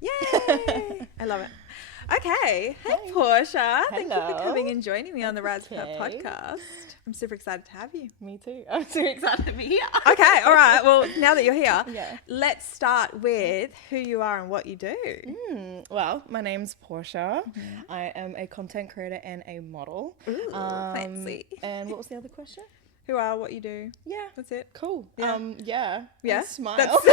Yay! I love it. Okay. Hey, Hey. Porscha. Thank you for Hello. coming and joining me on the Rise Club Okay. podcast. I'm super excited to have you. Me too. I'm so excited to be here. Okay, all right. Well, now that you're here, Yeah. let's start with who you are and what you do. Well, my name's Porscha. I am a content creator and a model. Ooh, fancy. And what was the other question? Who are, what you do. Yeah. That's it. Cool. Yeah. Yeah. Yeah. And smile. That's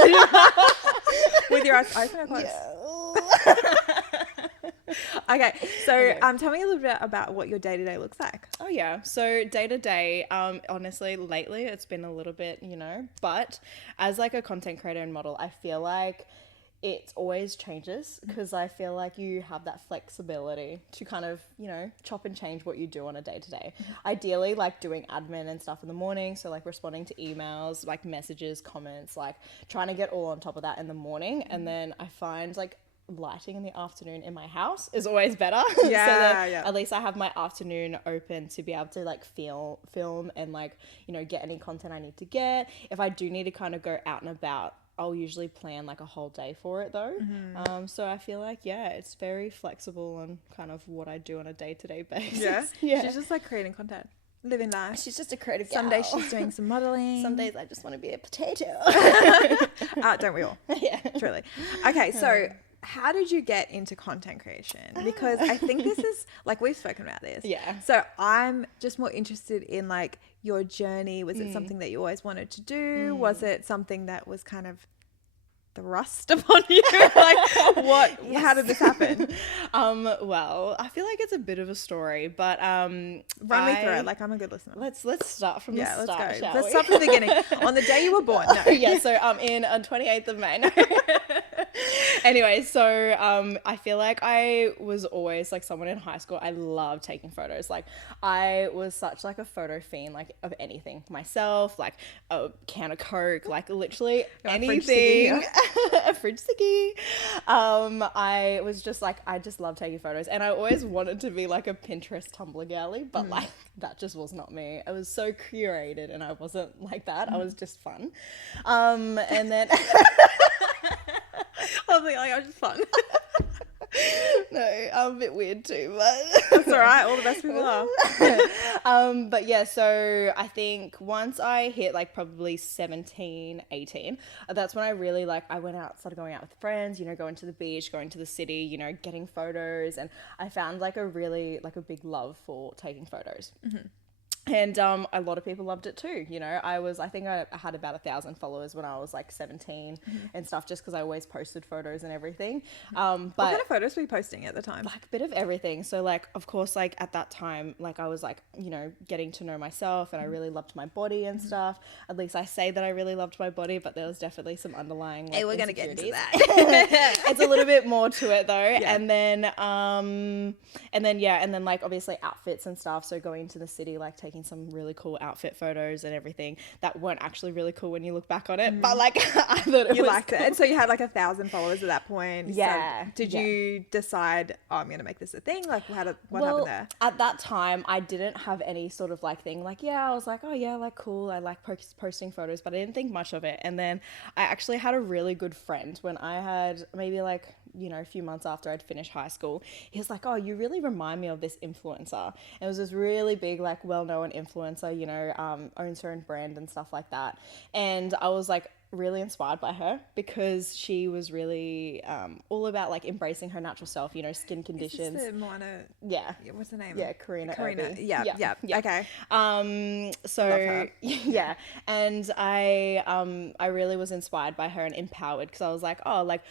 with your eyes open or closed. Yeah. Okay, so Okay. tell me a little bit about what your day-to-day looks like. Oh yeah. So day to day, honestly, lately it's been a little bit, but as like a content creator and model, I feel like it always changes because I feel like you have that flexibility to kind of, chop and change what you do on a day to day. Ideally, like doing admin and stuff in the morning. So like responding to emails, like messages, comments, like trying to get all on top of that in the morning. And then I find like lighting in the afternoon in my house is always better. Yeah, So that yeah. at least I have my afternoon open to be able to like film and like, get any content I need to get. If I do need to kind of go out and about, I'll usually plan like a whole day for it though. So I feel like, it's very flexible on kind of what I do on a day-to-day basis. Yeah. She's just like creating content, living life. She's just a creative Some gal. days she's doing some modeling. Some days I just want to be a potato. Don't we all? Yeah. Truly. Okay, so how did you get into content creation? Because I think this is, like, we've spoken about this. Yeah. So I'm just more interested in, like, your journey. Was it something that you always wanted to do? Was it something that was kind of thrust upon you? Like, how did this happen? Well, I feel like it's a bit of a story, but Run me through it. Like, I'm a good listener. let's start from the Let's start, go. shall Let's we? start from the beginning. On the day you were born. No. Yeah, so in on 28th of May. Anyway, so I feel like I was always like someone in high school. I loved taking photos. Like I was such like a photo fiend, like of anything. Myself, like a can of Coke, like literally anything. A fridge sticky. I was just like, I just love taking photos, and I always wanted to be like a Pinterest Tumblr girly, but like that just was not me. I was so curated, and I wasn't like that. I was just fun. And then I was like, I was just fun. no, I'm a bit weird too, but That's all right. All the best people are. but yeah, so I think once I hit like probably 17, 18, that's when I really like, I went out, started going out with friends, going to the beach, going to the city, getting photos. And I found like a really, like a big love for taking photos. And a lot of people loved it too. I think I had about 1,000 followers when I was like 17 and stuff, just because I always posted photos and everything. But What kind of photos were you posting at the time? like a bit of everything. So like, of course, like at that time, like I was like, getting to know myself, and I really loved my body and stuff. At least I say that I really loved my body, but there was definitely some underlying like, Hey, we're going to get into insecurities. that. It's a little bit more to it though. Yeah. And then like obviously outfits and stuff. So going into the city, like taking some really cool outfit photos and everything that weren't actually really cool when you look back on it. But like I thought it You was liked it. cool. And so you had like 1,000 followers at that point. Yeah, So did yeah. you decide, I'm going to make this a thing? Like what Well, happened there? at that time, I didn't have any sort of like thing. Like, I was like, oh yeah, like cool. I like posting photos, but I didn't think much of it. And then I actually had a really good friend when I had maybe like, a few months after I'd finished high school. He was like, oh, you really remind me of this influencer. And it was this really big, like well-known influencer, owns her own brand and stuff like that. And I was like, really inspired by her because she was really all about like embracing her natural self, skin conditions. Is this the Moana? Yeah. What's her name? Yeah, Karina. Yeah. Okay. So Love her. yeah, and I really was inspired by her and empowered because I was like, oh, like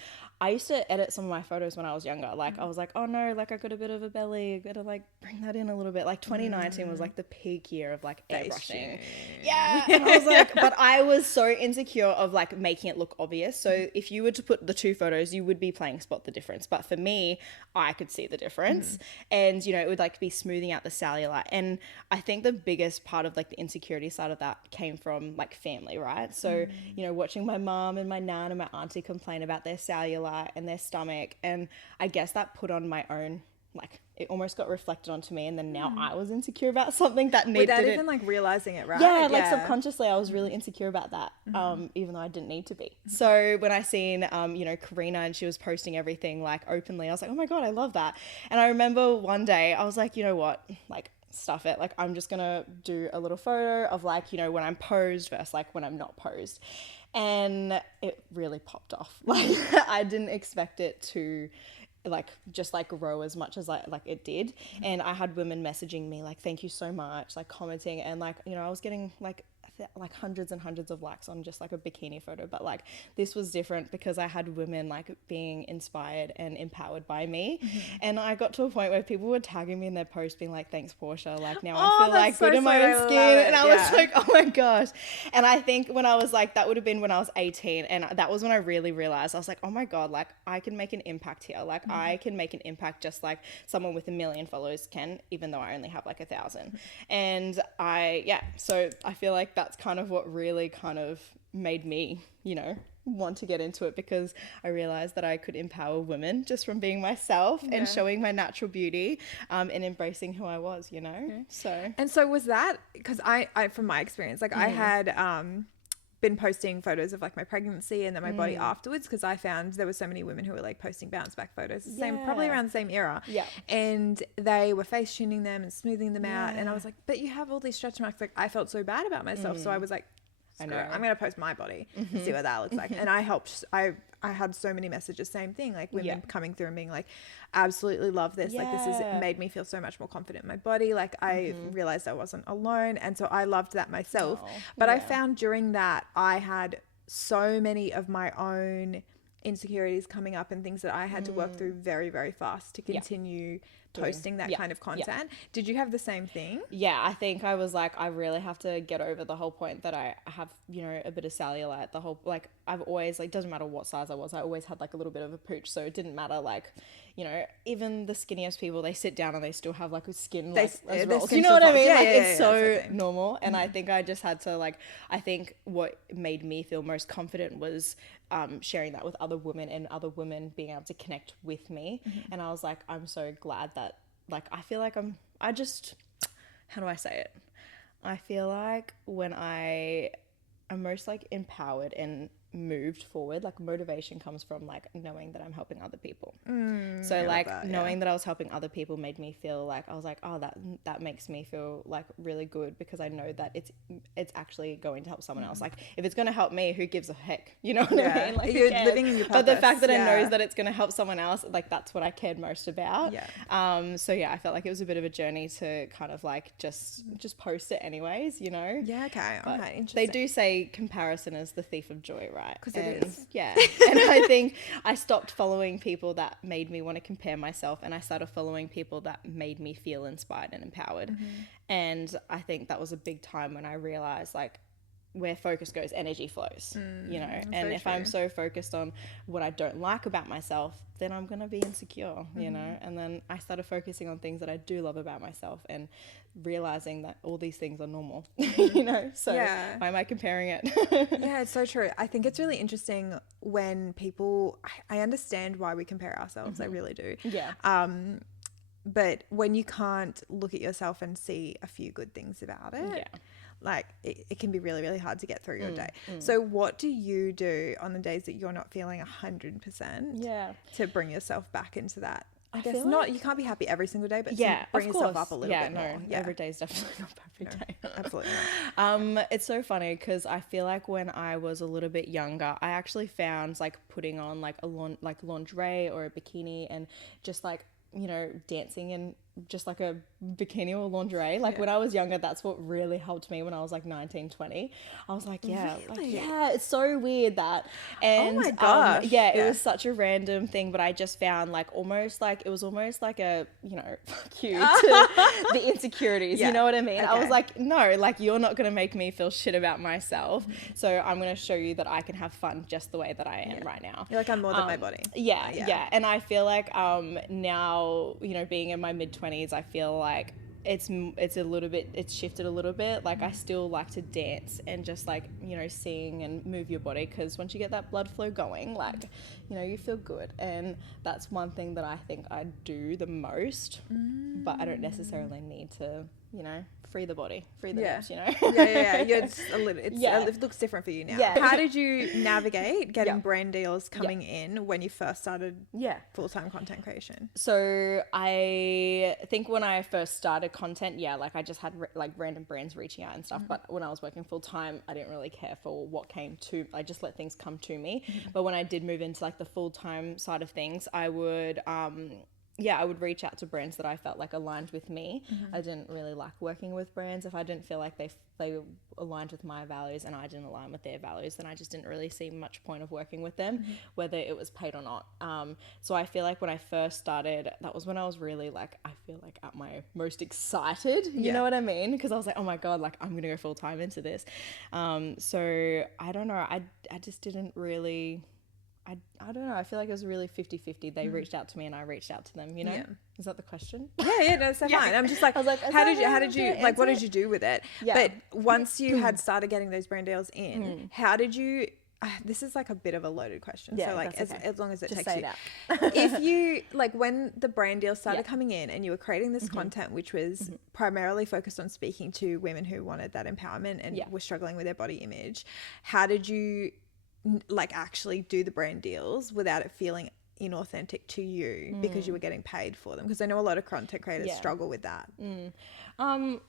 I used to edit some of my photos when I was younger. Like I was like, oh no, like I got a bit of a belly. I got to like bring that in a little bit. Like 2019 was like the peak year of like airbrushing. Yeah. And I was like, but I was so insecure of like making it look obvious. So if you were to put the two photos, you would be playing spot the difference. But for me, I could see the difference. And, it would like be smoothing out the cellulite. And I think the biggest part of like the insecurity side of that came from like family, right? So, watching my mom and my nan and my auntie complain about their cellulite and their stomach, and I guess that put on my own like it almost got reflected onto me, and then now I was insecure about something that needed without even like realizing it, right? Yeah, like subconsciously I was really insecure about that, even though I didn't need to be. So when I seen you know, Karina, and she was posting everything like openly, I was like, oh my god, I love that. And I remember one day I was like, you know what, like stuff it, like I'm just gonna do a little photo of like, you know, when I'm posed versus like when I'm not posed. And it really popped off. Like I didn't expect it to like just like grow as much as like it did. And I had women messaging me like, thank you so much, like commenting, and like, you know, I was getting like hundreds and hundreds of likes on just like a bikini photo. But like this was different because I had women like being inspired and empowered by me. And I got to a point where people were tagging me in their posts being like, thanks Porscha, like now I feel like good in my own skin. And I was like, oh my gosh. And I think when I was like, that would have been when I was 18, and that was when I really realized, I was like, oh my god, like I can make an impact here. Like I can make an impact just like someone with 1 million followers can, even though I only have like 1,000. And so I feel like that's kind of what really kind of made me, you know, want to get into it, because I realized that I could empower women just from being myself and showing my natural beauty, and embracing who I was, you know. So was that because I from my experience, like I had been posting photos of like my pregnancy and then my body afterwards, because I found there were so many women who were like posting bounce back photos probably around the same era, and they were face tuning them and smoothing them out, and I was like, but you have all these stretch marks. Like I felt so bad about myself, so I was like, I'm gonna post my body and see what that looks like. And I had so many messages, same thing, like women coming through and being like, absolutely love this. Like this has made me feel so much more confident in my body. Like I realized I wasn't alone. And so I loved that myself. But I found during that I had so many of my own insecurities coming up and things that I had to work through very, very fast to continue posting that kind of content. Did you have the same thing? Yeah, I think I was like, I really have to get over the whole point that I have, you know, a bit of cellulite. The whole, like, I've always, like, doesn't matter what size I was, I always had like a little bit of a pooch. So it didn't matter, like, you know, even the skinniest people, they sit down and they still have like a skin, like, as rolls. You know what I mean? It's so normal. And I think I just had to, like, I think what made me feel most confident was sharing that with other women, and other women being able to connect with me. And I was like, I'm so glad that, like, I feel like how do I say it? I feel like when I'm most like empowered and moved forward, like motivation comes from like knowing that I'm helping other people. So like knowing that I was helping other people made me feel like, I was like, oh, that makes me feel like really good, because I know that it's actually going to help someone else. Like if it's going to help me, who gives a heck? You know what I mean? Like you're living in your purpose. But the fact that it knows that it's going to help someone else, like that's what I cared most about. So yeah, I felt like it was a bit of a journey to kind of like just post it anyways, you know? Yeah, okay. Interesting. They do say comparison is the thief of joy, right? Because it is. Yeah. And I think I stopped following people that made me want to compare myself, and I started following people that made me feel inspired and empowered. And I think that was a big time when I realized, like, where focus goes, energy flows, you know. And if I'm so focused on what I don't like about myself, then I'm going to be insecure, you know. And then I started focusing on things that I do love about myself, and realizing that all these things are normal, you know. So why am I comparing it? Yeah, it's so true. I think it's really interesting when people, I understand why we compare ourselves. I really do. But when you can't look at yourself and see a few good things about it, like it can be really, really hard to get through your day. So what do you do on the days that you're not feeling 100% to bring yourself back into that? I guess not, like, you can't be happy every single day, but bring yourself up a little bit more. Every day is definitely not a perfect day. Absolutely not. It's so funny because I feel like when I was a little bit younger, I actually found like putting on like lingerie or a bikini and just like, you know, dancing in just like a bikini or lingerie. Like when I was younger, that's what really helped me when I was like 19, 20. I was like, it's so weird that. And oh my gosh. It was such a random thing, but I just found like it was almost like a, you know, fuck you to the insecurities. You know what I mean? Okay. I was like, no, like you're not going to make me feel shit about myself. So I'm going to show you that I can have fun just the way that I am right now. You're like, I'm more than my body. Yeah. And I feel like now, you know, being in my mid-20s, I feel like it's a little bit, it's shifted a little bit. Like I still like to dance and just like, you know, sing and move your body, because once you get that blood flow going, like, you know, you feel good. And that's one thing that I think I do the most, but I don't necessarily need to, you know, free the body, free the nerves, you know. You're just a little, it looks different for you now. How did you navigate getting brand deals coming in when you first started full-time content creation? So I think when I first started content, like I just had like random brands reaching out and stuff, but when I was working full-time, I didn't really care for what came to, I just let things come to me. But when I did move into like the full-time side of things, I would I would reach out to brands that I felt like aligned with me. I didn't really like working with brands if I didn't feel like they aligned with my values and I didn't align with their values. Then I just didn't really see much point of working with them, whether it was paid or not. So I feel like when I first started, that was when I was really like, I feel like at my most excited, you know what I mean? Because I was like, oh my God, like I'm going to go full time into this. So I don't know. I just didn't really... I don't know. I feel like it was really 50-50. They reached out to me and I reached out to them, you know? Yeah. Is that the question? Yeah, no, so fine. I'm just like, I was like, how did you, like, what did you do with it? Yeah. But once you had started getting those brand deals in, how did you, this is like a bit of a loaded question. So like, as long as it just takes you. If you, like when the brand deals started coming in and you were creating this content, which was primarily focused on speaking to women who wanted that empowerment and were struggling with their body image, how did you like actually do the brand deals without it feeling inauthentic to you because you were getting paid for them? Because I know a lot of content creators struggle with that. To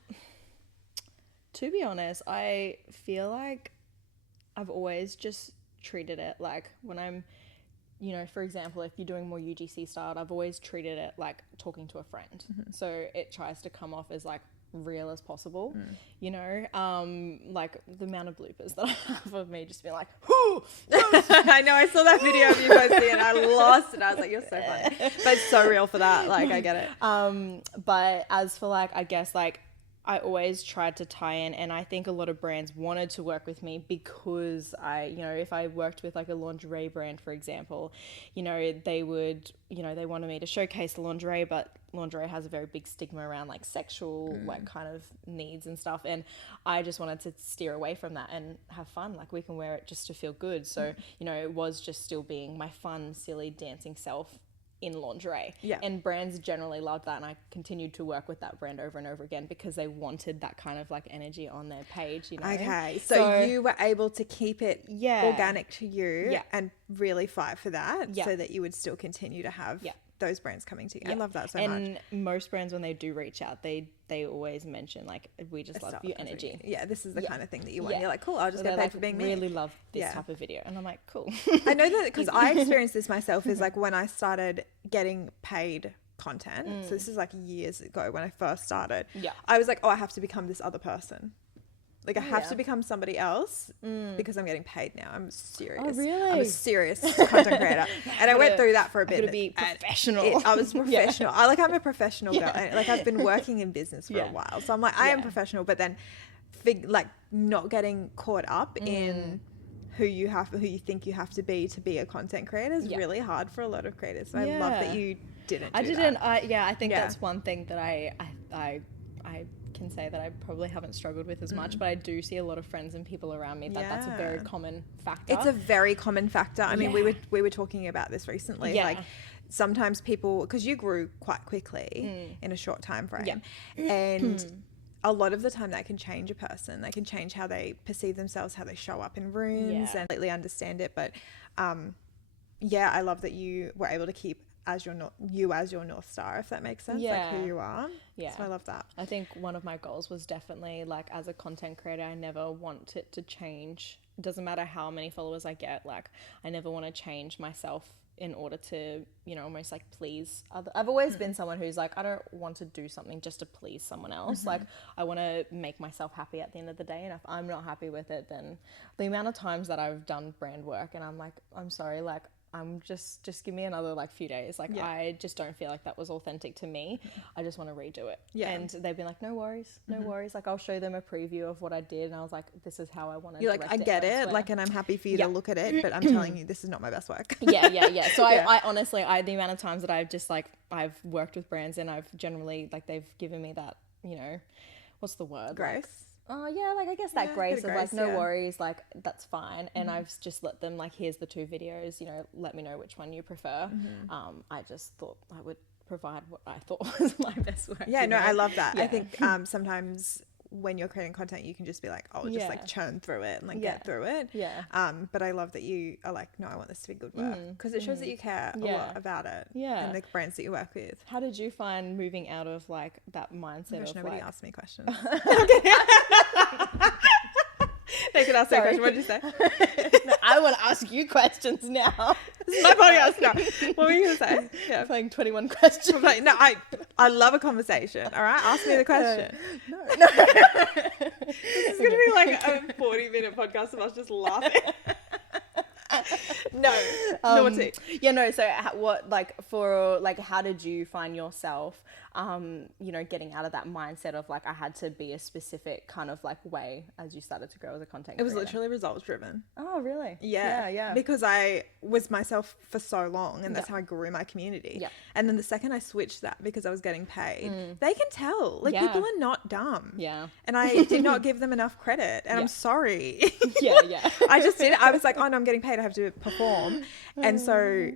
be honest, I feel like I've always just treated it like when I'm, you know, for example, if you're doing more UGC style, I've always treated it like talking to a friend. So it tries to come off as like real as possible, you know, like the amount of bloopers that I have of me just being like, whoo! I know, I saw that video of you posting and I lost it. I was like, you're so funny. But it's so real for that. Like, I get it. But as for like, I guess like, I always tried to tie in, and I think a lot of brands wanted to work with me because I, you know, if I worked with like a lingerie brand, for example, you know, they would, you know, they wanted me to showcase the lingerie, but lingerie has a very big stigma around like sexual like kind of needs and stuff, and I just wanted to steer away from that and have fun. Like we can wear it just to feel good. So, you know, it was just still being my fun, silly dancing self in lingerie. And brands generally loved that, and I continued to work with that brand over and over again because they wanted that kind of like energy on their page, you know. Okay, so you were able to keep it organic to you and really fight for that so that you would still continue to have those brands coming to you. I love that so much. And most brands, when they do reach out, they always mention like, we just love your energy. This is the kind of thing that you want. You're like, cool, I'll just get paid for being me. Really love this type of video. And I'm like, cool. I know that because I experienced this myself is like when I started getting paid content. So this is like years ago when I first started. I was like, oh, I have to become this other person. Like I have to become somebody else because I'm getting paid now. I'm serious. Oh, really? I'm a serious content creator. And I went through that for a bit. I'm gonna be professional. I was professional. I'm a professional girl. Like I've been working in business for a while. So I'm like, I am professional, but then like not getting caught up in who you think you have to be a content creator is really hard for a lot of creators. So I love that you didn't do that. I think that's one thing that I can say that I probably haven't struggled with as much, but I do see a lot of friends and people around me that's a very common factor. It's a very common factor. I mean, we were talking about this recently. Like sometimes people, because you grew quite quickly in a short time frame, and a lot of the time that can change a person. They can change how they perceive themselves, how they show up in rooms, and completely understand it. But I love that you were able to keep as your North Star, if that makes sense, like who you are. So I love that. I think one of my goals was definitely like, as a content creator, I never want it to change. It doesn't matter how many followers I get, like I never want to change myself in order to, you know, almost like please other. I've always been someone who's like, I don't want to do something just to please someone else. Like I want to make myself happy at the end of the day, and if I'm not happy with it, then the amount of times that I've done brand work and I'm like, I'm sorry, like I'm just give me another like few days. Like I just don't feel like that was authentic to me. I just want to redo it. And they've been like, no worries. Like I'll show them a preview of what I did, and I was like, this is how I want to. You're like, I get it. Like, and I'm happy for you to look at it, but I'm telling you, this is not my best work. So I honestly, the amount of times that I've just like I've worked with brands and I've generally like they've given me that you know, what's the word? Grace. Oh yeah, like I guess that Yeah, grace bit of of like grace, no yeah. worries, like that's fine. And I've just let them like, here's the 2 videos, you know, let me know which one you prefer. I just thought I would provide what I thought was my best work. Yeah, you no, know? I love that. I Yeah. think sometimes when you're creating content, you can just be like, oh, just like Yeah. churn through it and like Yeah. get through it. Yeah. But I love that you are like, no, I want this to be good work, because it shows that you care a Yeah. lot about it. Yeah. And the brands that you work with. How did you find moving out of like that mindset Gosh, of nobody like, asked me questions. They could ask that question. What did you say? No, I want to ask you questions now. This is my podcast now. What were you going to say? Yeah. Playing 21 questions. I'm like, no, I love a conversation. All right, ask me the question. No. This is going to be like a 40-minute podcast of us just laughing. No, naughty. Yeah, no. So, what like for like, how did you find yourself? You know, getting out of that mindset of like I had to be a specific kind of like way as you started to grow as a content creator. It was literally results driven. Oh, really? Yeah. Yeah. Because I was myself for so long, and that's how I grew my community. Yeah. And then the second I switched that because I was getting paid, they can tell. Like, Yeah. people are not dumb. Yeah. And I did not give them enough credit, and Yeah. I'm sorry. Yeah. I just did. I was like, oh no, I'm getting paid. I have to perform. And so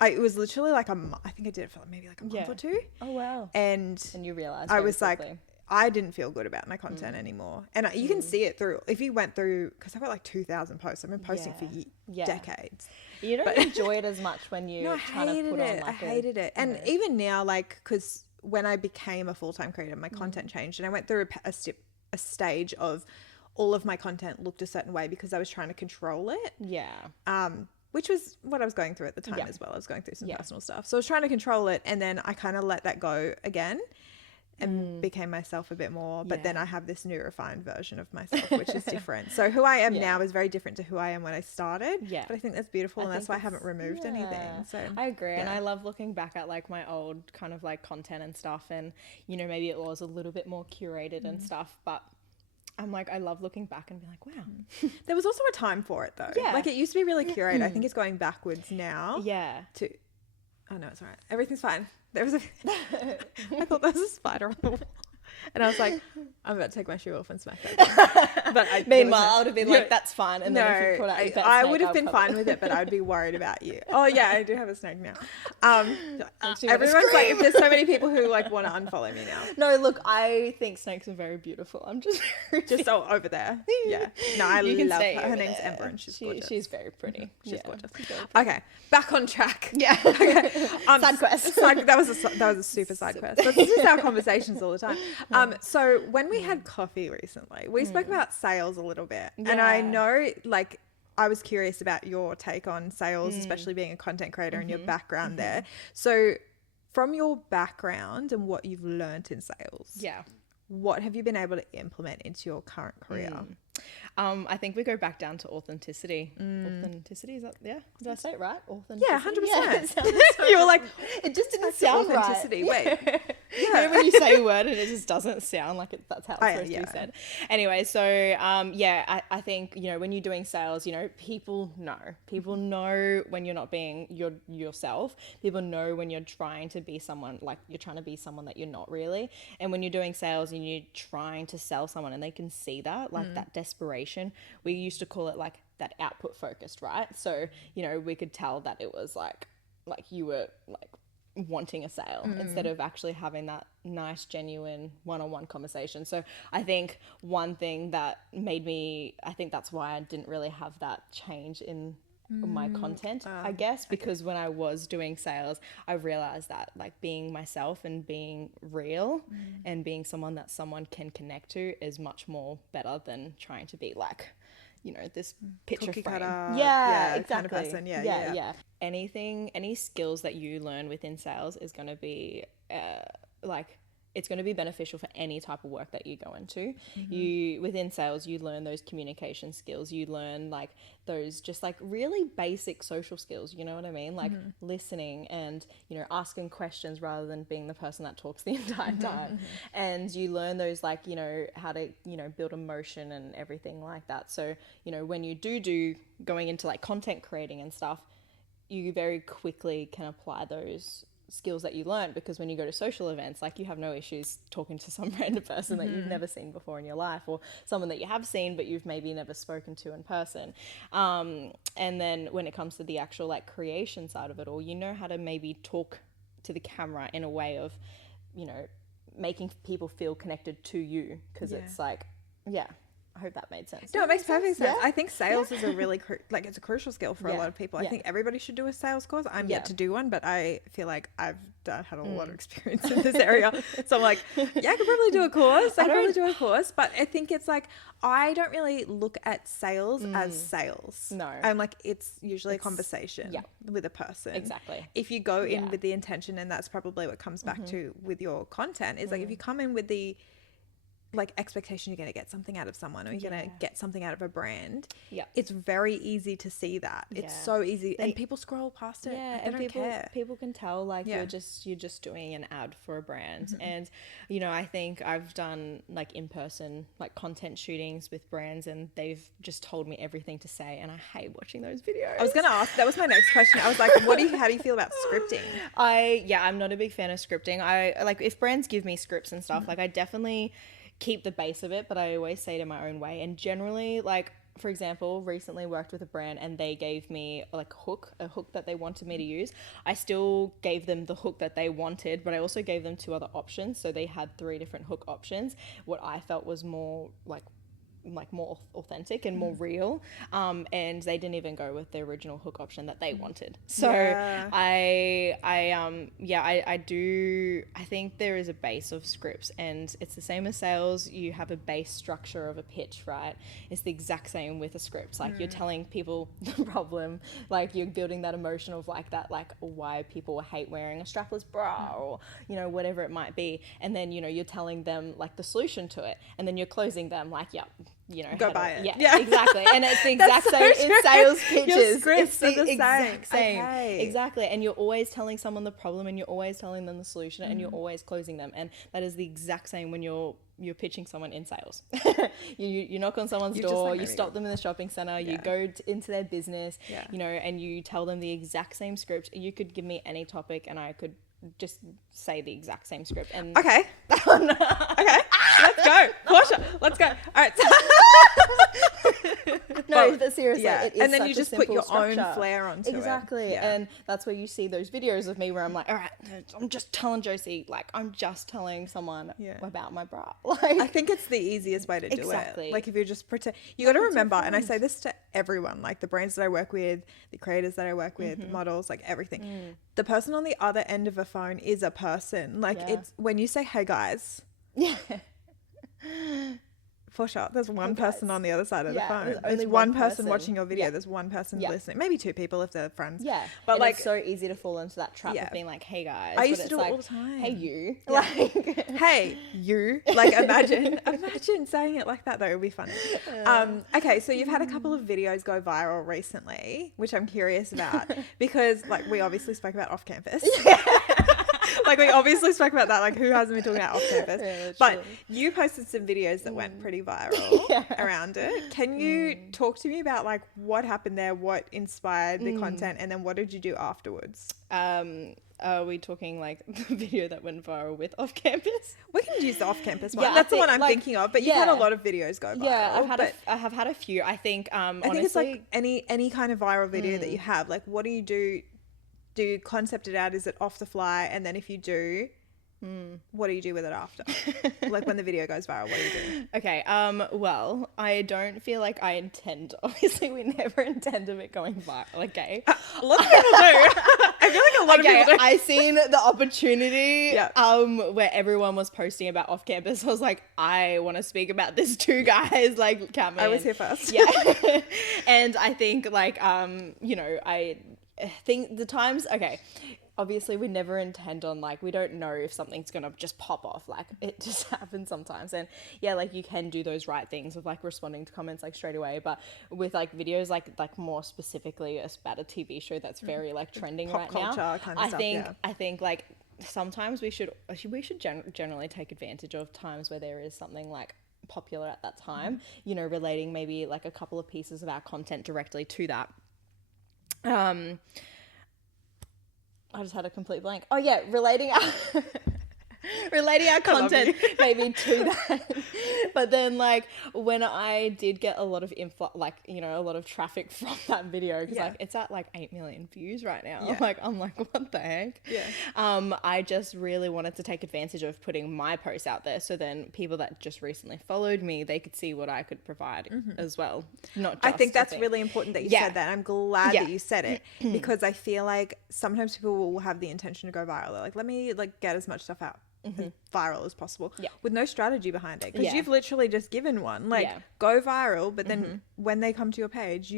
it was literally like I think I did it for maybe like a month or 2. Oh wow. And you realized I was like, quickly. I didn't feel good about my content anymore. And you can see it through, if you went through, because I've got like 2,000 posts. I've been posting for decades. You don't enjoy it as much when you No, I trying to hated put it. on like I hated it. And even now, like, because when I became a full-time creator, my content changed, and I went through a stage of all of my content looked a certain way because I was trying to control it. Yeah. Which was what I was going through at the time as well. I was going through some personal stuff. So I was trying to control it, and then I kind of let that go again and became myself a bit more. But then I have this new refined version of myself, which is different. So who I am now is very different to who I am when I started. Yeah. But I think that's beautiful, and that's why I haven't removed anything. So I agree. And I love looking back at like my old kind of like content and stuff, and you know, maybe it was a little bit more curated and stuff, but I'm like, I love looking back and be like, wow. There was also a time for it though. Yeah. Like, it used to be really curated. I think it's going backwards now. Yeah. Oh no, it's all right. Everything's fine. There was I thought there was a spider on the wall. And I was like, I'm about to take my shoe off and smack that. But Meanwhile, I would have been like, that's fine. And then if you put out your pet I snake, would have I'll been probably- fine with it, but I would be worried about you. Oh yeah, I do have a snake now. Makes me wanna Everyone's like, scream. there's so many people who like want to unfollow me now. No, look, I think snakes are very beautiful. I'm just Just so over there. Yeah. No, I You can love stay her. Her over name's there. Ember, and she's gorgeous. She's very pretty. She's gorgeous. Okay, back on track. Yeah. Side quest. That was a super side quest. But this is our conversations all the time. So when we had coffee recently, we spoke about sales a little bit, and I Yeah. know, like, I was curious about your take on sales, especially being a content creator and your background there. So from your background and what you've learned in sales, Yeah. what have you been able to implement into your current career? I think we go back down to authenticity. Authenticity, is that, yeah? Did I say it right? Authenticity? Yeah, 100%. it sounded so You were like, it just didn't sound right. authenticity. Wait. You know, when you say a word and it just doesn't sound like that's how it's supposed to be yeah. said. Anyway, so I think, you know, when you're doing sales, you know, people know when you're not being yourself. People know when you're trying to be someone, like you're trying to be someone that you're not really. And when you're doing sales and you're trying to sell someone and they can see that, like that desperation, we used to call it like that output focused, right? So, you know, we could tell that it was like you were like wanting a sale instead of actually having that nice, genuine one-on-one conversation. So I think one thing that made me, I think that's why I didn't really have that change in my content, I guess, because when I was doing sales, I realized that like being myself and being real and being someone that someone can connect to is much more better than trying to be like, you know, this picture Cookie frame. cutter, Yeah, kind exactly. of person. Yeah. Any skills that you learn within sales is going to be it's going to be beneficial for any type of work that you go into. You within sales, you learn those communication skills. You learn like those just like really basic social skills. You know what I mean? Like listening and, you know, asking questions rather than being the person that talks the entire time. And you learn those like, you know, how to, you know, build emotion and everything like that. So, you know, when you do going into like content creating and stuff, you very quickly can apply those skills that you learn, because when you go to social events, like, you have no issues talking to some random person that you've never seen before in your life, or someone that you have seen but you've maybe never spoken to in person. And then when it comes to the actual like creation side of it all, you know how to maybe talk to the camera in a way of, you know, making people feel connected to you, because it's like, I hope that made sense. No, it makes perfect sense. Yeah. I think sales is a really it's a crucial skill for a lot of people. I think everybody should do a sales course. I'm yet to do one, but I feel like I've had a lot of experience in this area. So I'm like, yeah, I could probably do a course. But I think it's like, I don't really look at sales as sales. No. I'm like, it's usually a conversation with a person. Exactly. If you go in with the intention, and that's probably what comes back to with your content, is like, if you come in with the like expectation you're going to get something out of someone, or you're going to get something out of a brand, it's very easy to see that. It's so easy, and people scroll past it. And people can tell like you're just doing an ad for a brand. And you know, I think I've done like in-person like content shootings with brands, and they've just told me everything to say, and I hate watching those videos. I was going to ask, that was my next question. I was like, how do you feel about scripting? I'm not a big fan of scripting. I like, if brands give me scripts and stuff, like, I definitely keep the base of it, but I always say it in my own way. And generally, like, for example, recently worked with a brand, and they gave me like a hook that they wanted me to use. I still gave them the hook that they wanted, but I also gave them 2 other options. So they had 3 different hook options. What I felt was more like more authentic and more real, and they didn't even go with the original hook option that they wanted. So I think there is a base of scripts, and it's the same as sales. You have a base structure of a pitch, right? It's the exact same with a script. Like, you're telling people the problem, like, you're building that emotion of like that, like, why people hate wearing a strapless bra, or, you know, whatever it might be, and then, you know, you're telling them like the solution to it, and then you're closing them like, you know, go buy it. Yeah, exactly. And it's the exact same in sales pitches. Your scripts it's are the exact same. Okay. Exactly. And you're always telling someone the problem, and you're always telling them the solution, and you're always closing them. And that is the exact same when you're pitching someone in sales. you knock on someone's door, you stop them in the shopping center, you go into their business, you know, and you tell them the exact same script. You could give me any topic, and I could just say the exact same script. And okay, let's go, Porscha. Let's go. All right. No, but seriously, it is, and then you just put your structure. own flair onto it. Exactly. And that's where you see those videos of me where I'm like, all right, I'm just telling Josie, like, I'm just telling someone about my bra. Like, I think it's the easiest way to do it. Like, if you're just you got to remember, and I say this to everyone, like the brands that I work with, the creators that I work with, models, like everything. The person on the other end of a phone is a person. Like, it's when you say, hey guys. Yeah. For sure. There's one person on the other side of the phone. There's one person watching your video. There's one person listening. Maybe 2 people if they're friends. Yeah. But and like, it's so easy to fall into that trap of being like, hey guys. I used to do it all the time. Hey you. Like, hey you. Like, imagine saying it like that though. It would be funny. Okay, so you've had a couple of videos go viral recently, which I'm curious about, because like, we obviously spoke about off campus. Like, we obviously spoke about that. Like, who hasn't been talking about off campus? Yeah, but you posted some videos that went pretty viral around it. Can you talk to me about like what happened there, what inspired the content, and then what did you do afterwards? Are we talking like the video that went viral with off campus? We can use the off campus one. That's the one I'm thinking of. But you've had a lot of videos go viral. Yeah, I have had a few. I think honestly, I think it's like any kind of viral video that you have. Like, what do you do? Do you concept it out? Is it off the fly? And then if you do, what do you do with it after? Like, when the video goes viral, what do you do? Okay. Well, I don't feel like I intend. Obviously, we never intend of it going viral. Okay. A lot of people do. I feel like a lot of people do. I seen the opportunity. Where everyone was posting about off campus. I was like, I want to speak about this too, guys. Like, count me. I was here first. Yeah. And I think like you know, I think the times, okay, obviously we never intend on, like, we don't know if something's gonna just pop off, like, it just happens sometimes. And yeah, like, you can do those right things of like responding to comments like straight away, but with like videos like more specifically about a TV show that's very like trending pop right culture now, kind of stuff, I think like sometimes we should generally take advantage of times where there is something like popular at that time, you know, relating maybe like a couple of pieces of our content directly to that. I just had a complete blank. Oh yeah, relating our content maybe to that. But then like when I did get a lot of like, you know, a lot of traffic from that video, because like it's at like 8 million views right now. Like I'm like, what the heck? I just really wanted to take advantage of putting my posts out there, so then people that just recently followed me, they could see what I could provide as well. Not just I think that's really important that you said that. I'm glad that you said it, because I feel like sometimes people will have the intention to go viral. They're like, let me like get as much stuff out as viral as possible with no strategy behind it, because you've literally just given one, like go viral, but then when they come to your page,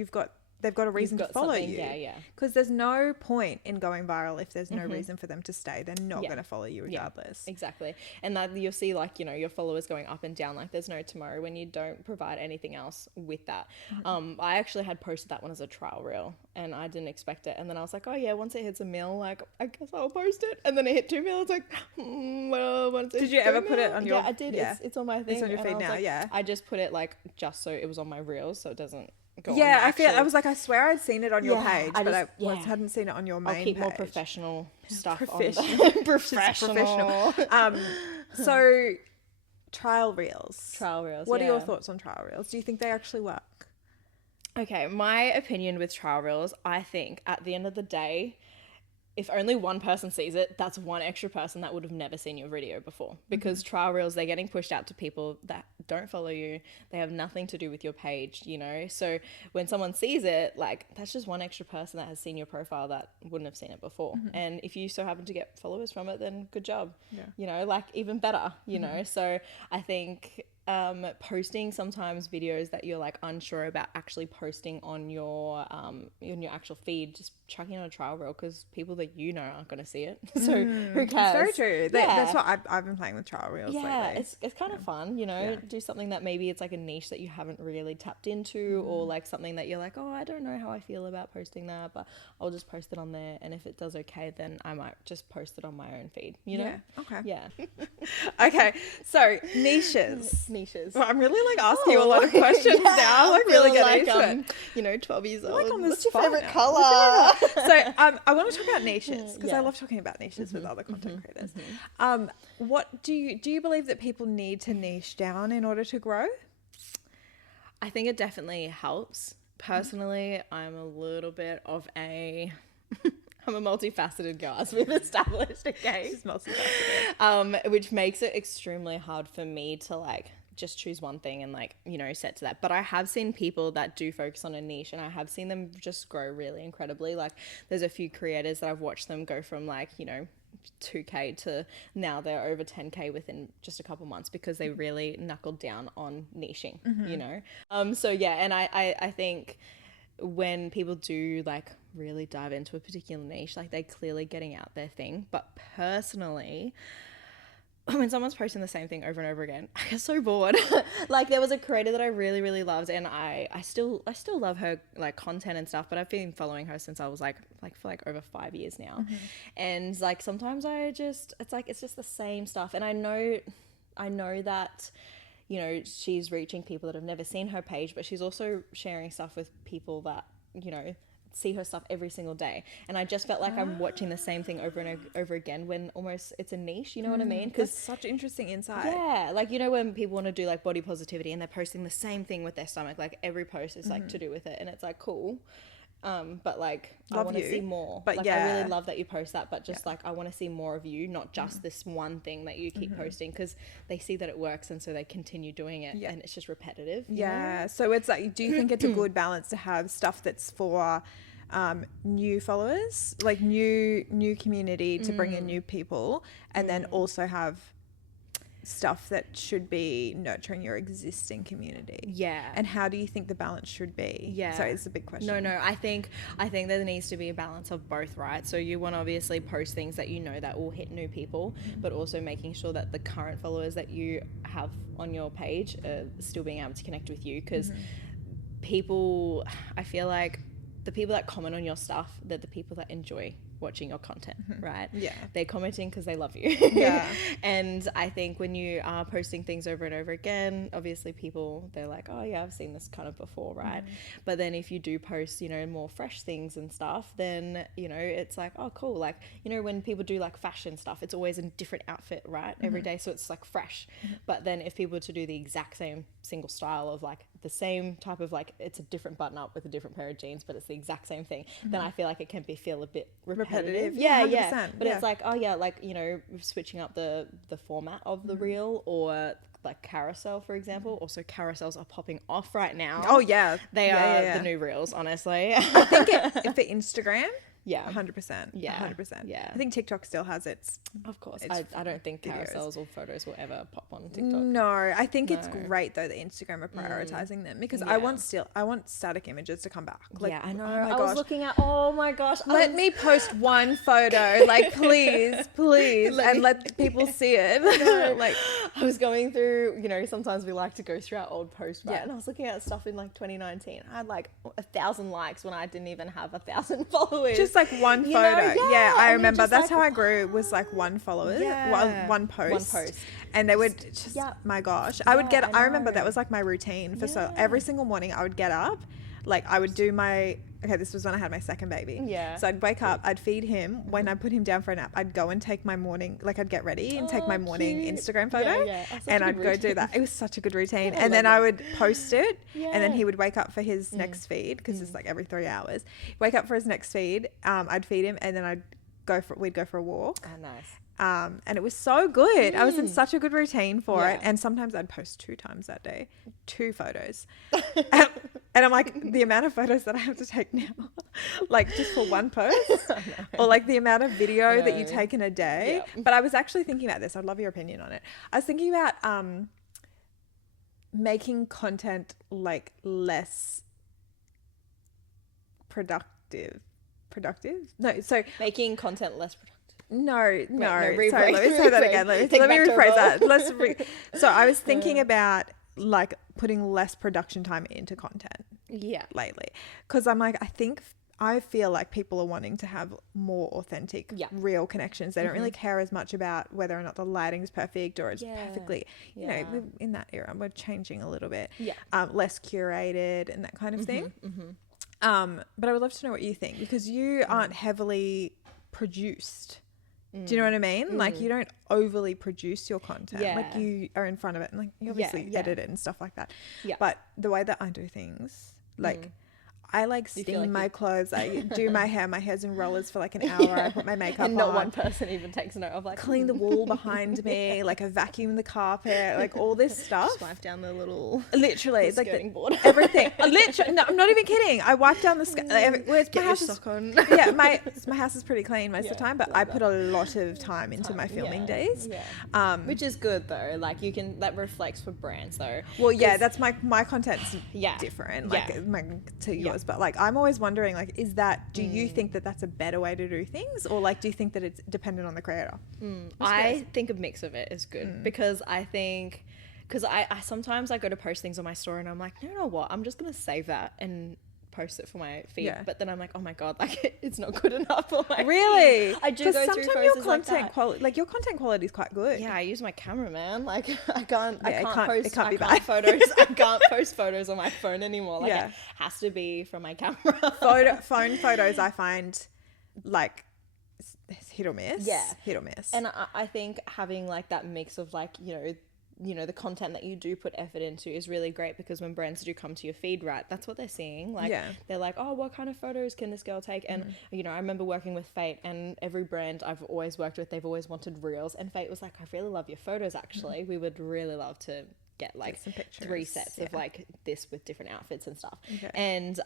they've got a reason to follow you, because there's no point in going viral if there's no reason for them to stay. They're not going to follow you regardless. Exactly. And that you'll see, like, you know, your followers going up and down, like there's no tomorrow when you don't provide anything else with that. I actually had posted that one as a trial reel, and I didn't expect it, and then I was like, oh yeah, once it hits 1 mil, like I guess I'll post it, and then it hit 2 mil. It's like, well, once did you ever put it on your I did. It's on my thing. It's on your feed now. Like, I just put it like just so it was on my reels, so it doesn't go on I was like, I swear I'd seen it on your page, but I hadn't seen it on your main page. I'll keep more professional stuff professional. on professional. So trial reels. What are your yeah. thoughts on trial reels? Do you think they actually work? Okay, my opinion with trial reels, I think at the end of the day, if only one person sees it, that's one extra person that would have never seen your video before. Because trial reels, they're getting pushed out to people that don't follow you. They have nothing to do with your page, you know? So when someone sees it, like, that's just one extra person that has seen your profile that wouldn't have seen it before. And if you so happen to get followers from it, then good job. You know, like, even better, you know? So I think posting sometimes videos that you're like unsure about actually posting on your actual feed, just chucking on a trial reel, because people that you know aren't going to see it. So who cares? It's very true. That's what I've been playing with trial reels lately. It's kind of fun, you know. Do something that maybe it's like a niche that you haven't really tapped into, or like something that you're like, oh, I don't know how I feel about posting that, but I'll just post it on there, and if it does okay, then I might just post it on my own feed, you know? Okay, so niches. Well, I'm really like asking you a lot of questions now. I'm like really getting into it. You know, 12 years old. Like on What's your favorite now. color? So I want to talk about niches, because I love talking about niches with other content creators. What do you believe that people need to niche down in order to grow? I think it definitely helps. Personally, I'm a little bit of a I'm a multifaceted girl, as we've established, okay? She's multifaceted. Which makes it extremely hard for me to like just choose one thing and like, you know, set to that. But I have seen people that do focus on a niche, and I have seen them just grow really incredibly. Like there's a few creators that I've watched them go from like, you know, 2k to now they're over 10k within just a couple months, because they really knuckled down on niching, you know? So yeah, and I think when people do like really dive into a particular niche, like they're clearly getting out their thing. But personally, when someone's posting the same thing over and over again, I get so bored. Like there was a creator that I really, really loved, and I still love her like content and stuff, but I've been following her since I was like for like over 5 years now. And like sometimes it's just the same stuff, and I know that, you know, she's reaching people that have never seen her page, but she's also sharing stuff with people that, you know, see her stuff every single day. And I just felt like I'm watching the same thing over and over again, when almost it's a niche, you know what I mean? Because such interesting insight. Yeah, like, you know, when people want to do like body positivity and they're posting the same thing with their stomach, like every post is like to do with it, and it's like cool. But like I want to see more. But like, I really love that you post that, but just like I want to see more of you, not just this one thing that you keep posting, because they see that it works, and so they continue doing it, and it's just repetitive. You know? So it's like, do you think it's a good balance to have stuff that's for new followers, like new community, to bring in new people, and then also have stuff that should be nurturing your existing community? And how do you think the balance should be? Sorry, it's a big question. No, I think there needs to be a balance of both, right? So you want to obviously post things that you know that will hit new people, but also making sure that the current followers that you have on your page are still being able to connect with you, because people, I feel like the people that comment on your stuff, they're the people that enjoy watching your content, right? Yeah. They're commenting because they love you. Yeah. And I think when you are posting things over and over again, obviously people, they're like, oh yeah, I've seen this kind of before, right? But then if you do post, you know, more fresh things and stuff, then, you know, it's like, oh cool. Like, you know, when people do like fashion stuff, it's always a different outfit, right? Every day. So it's like fresh. But then if people were to do the exact same single style of like the same type of like, it's a different button up with a different pair of jeans, but it's the exact same thing, then I feel like it can feel a bit repetitive. Yeah, Yeah. 100%. But it's like, oh yeah, like, you know, switching up the format of the reel, or like carousel, for example. Also, carousels are popping off right now. Oh yeah, They are the new reels, honestly. I think for Instagram, yeah, 100%. Yeah, 100%. yeah. I think TikTok still has its. Of course, It's I don't think videos. carousels or photos will ever pop on TikTok. No, I think it's No. great though that Instagram are prioritizing them, because Yeah. I want static images to come back. Like, Yeah, I know. Oh my I was gosh. looking at. Oh my gosh. Let me post one photo, like please, and let people see it. Like, I was going through, you know, sometimes we like to go through our old posts, right? Yeah. And I was looking at stuff in like 2019. I had like 1,000 likes when I didn't even have 1,000 followers. just like one You photo. know, Yeah, and I you're remember just that's like, how I grew. Was like one follower, Yeah. one post. One post. And they would just, yeah. my gosh, I would Yeah, get. I I remember that know. was like my routine for so Yeah. every single morning I would get up, like I would do my. Okay, this was when I had my second baby. Yeah. So I'd wake up, I'd feed him. When I put him down for a nap, I'd go and take my morning, like I'd get ready and take my morning cute. Instagram photo, Yeah. Oh, such and a I'd good go do routine. that. It was such a good routine. I And then love I it. would post it, and then Yeah. he would wake up for his next feed, because it's like every 3 hours. Wake up for his next feed. I'd feed him, and then we'd go for a walk. Oh, nice. And it was so good. I was in such a good routine for it. Yeah. And sometimes I'd post 2 times that day, 2 photos. And I'm like, the amount of photos that I have to take now, like just for one post, or like the amount of video that you No. take in a day. Yeah. But I was actually thinking about this. I'd love your opinion on it. I was thinking about making content like less productive. No, so Making content less productive. no. Sorry, Sorry, let me say that again. Let me Take back to rephrase a that. So I was thinking about like putting less production time into content Yeah. lately, because I'm like, I feel like people are wanting to have more authentic, Yeah. real connections. They don't really care as much about whether or not the lighting's perfect or it's Yeah. perfectly, you Yeah. know, in that era, we're changing a little bit. Yeah. Less curated and that kind of thing. But I would love to know what you think, because you aren't heavily produced. Do you know what I mean? Like, you don't overly produce your content. Yeah. Like, you are in front of it and like you obviously yeah. edit it and stuff like that. Yeah. But the way that I do things, like I like feel steam like my you- clothes. I do my hair. My hair's in rollers for like an hour. I put my makeup And not on. one person even takes note of like Clean the wall behind me. Like I vacuum the carpet. Like all this stuff. Swipe down the little Literally, it's like skirting board. everything. Literally, no, I'm not even kidding. I wipe down the my Get your house is, sock on. yeah, my house is pretty clean most of the Yeah, time, but love I that. put a lot of time into my filming days. Yeah. Which is good though. Like you can, that reflects for brands though. Well, yeah, that's my content's Yeah. different, Yeah. like to yours, but like I'm always wondering, like, do you think that that's a better way to do things, or like do you think that it's dependent on the creator? I think a mix of it is good because I think, because I sometimes I go to post things on my story and I'm like, you know what, I'm just gonna save that and post it for my feed. Yeah. But then I'm like, oh my god, like it's not good enough for my Really? feed. I do 'Cause go through sometimes photos your like content that. quality, like your content quality is quite good. Yeah, I use my camera, man. Like I can't it can't post be I bad. can't photos. I can't post photos on my phone anymore. Like Yeah. it has to be from my camera. Phone photos, I find like it's hit or miss. Yeah. Hit or miss. And I think having like that mix of like, you know, the content that you do put effort into is really great, because when brands do come to your feed, right, that's what they're seeing. Like Yeah. they're like, oh, what kind of photos can this girl take? And you know, I remember working with Fate, and every brand I've always worked with, they've always wanted reels, and Fate was like, I really love your photos actually. We would really love to get like some pictures. 3 sets of Yeah. like this with different outfits and stuff. Okay. And